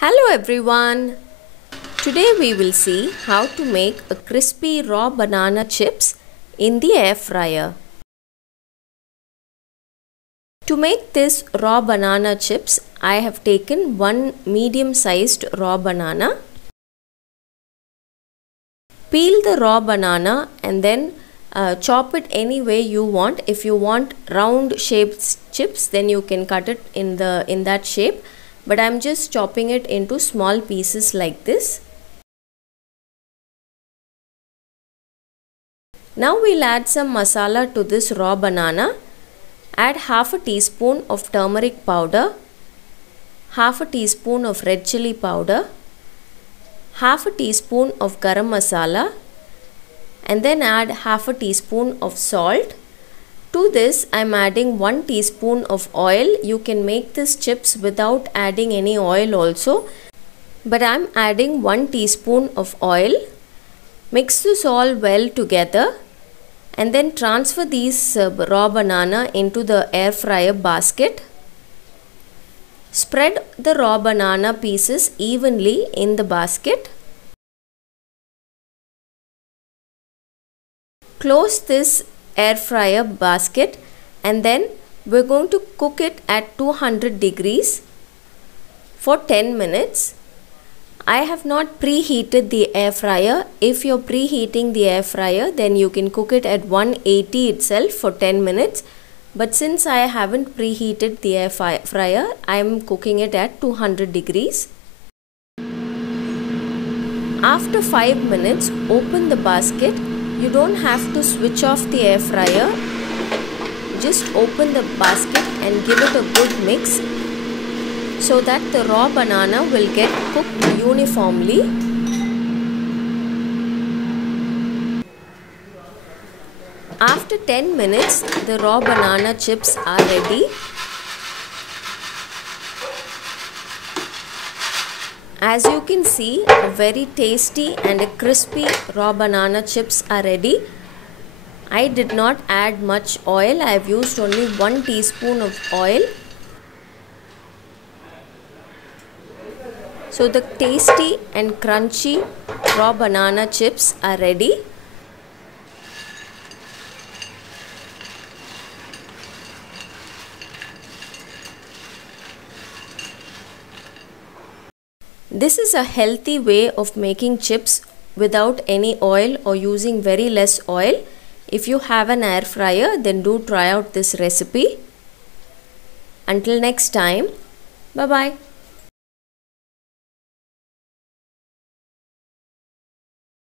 Hello everyone! Today we will see how to make a crispy raw banana chips in the air fryer. To make this raw banana chips, I have taken one medium-sized raw banana. Peel the raw banana and then chop it any way you want. If you want round shaped chips, then you can cut it in that shape. But I am just chopping it into small pieces like this. Now we'll add some masala to this raw banana. Add half a teaspoon of turmeric powder, half a teaspoon of red chili powder, half a teaspoon of garam masala, and then add half a teaspoon of salt. To this I am adding 1 teaspoon of oil. You can make this chips without adding any oil also, but I am adding 1 teaspoon of oil. Mix this all well together and then transfer these raw banana into the air fryer basket. Spread the raw banana pieces evenly in the basket. Close this air fryer basket and then we're going to cook it at 200 degrees for 10 minutes. I have not preheated the air fryer. If you're preheating the air fryer, then you can cook it at 180 itself for 10 minutes. But since I haven't preheated the air fryer, I am cooking it at 200 degrees. After 5 minutes, open the basket. You don't have to switch off the air fryer. Just open the basket and give it a good mix so that the raw banana will get cooked uniformly. After 10 minutes, the raw banana chips are ready. As you can see, a very tasty and a crispy raw banana chips are ready. I did not add much oil. I have used only 1 teaspoon of oil. So the tasty and crunchy raw banana chips are ready. This is a healthy way of making chips without any oil or using very less oil. If you have an air fryer, then do try out this recipe. Until next time, bye bye.